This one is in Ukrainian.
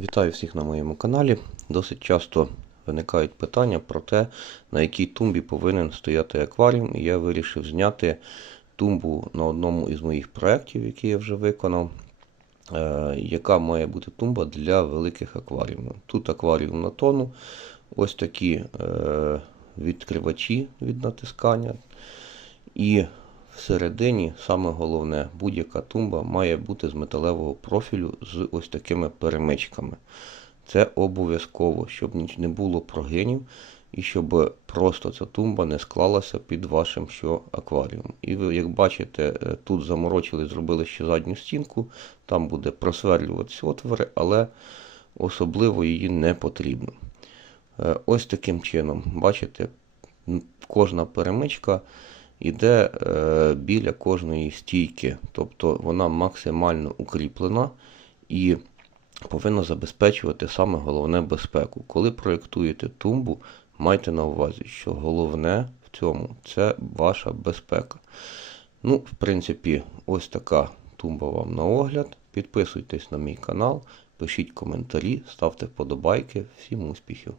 Вітаю всіх на моєму каналі. Досить часто виникають питання про те, на якій тумбі повинен стояти акваріум. І я вирішив зняти тумбу на одному із моїх проєктів, які я вже виконав. е, Яка має бути тумба для великих акваріумів. Тут акваріум на тону, ось такі е, відкривачі від натискання. І всередині, саме головне, будь-яка тумба має бути з металевого профілю з ось такими перемичками. Це обов'язково, щоб не було прогинів і щоб просто ця тумба не склалася під вашим що акваріум. І ви, як бачите, е, тут заморочили, зробили ще задню стінку, там буде просверлюватися отвори, але особливо її не потрібно. Е, Ось таким чином, бачите, кожна перемичка йде е, біля кожної стійки, тобто вона максимально укріплена і повинна забезпечувати саме головне безпеку. Коли проєктуєте тумбу, майте на увазі, що головне в цьому це ваша безпека. Ну, в принципі, ось така тумба вам на огляд. Підписуйтесь на мій канал, пишіть коментарі, ставте вподобайки. Всім успіхів!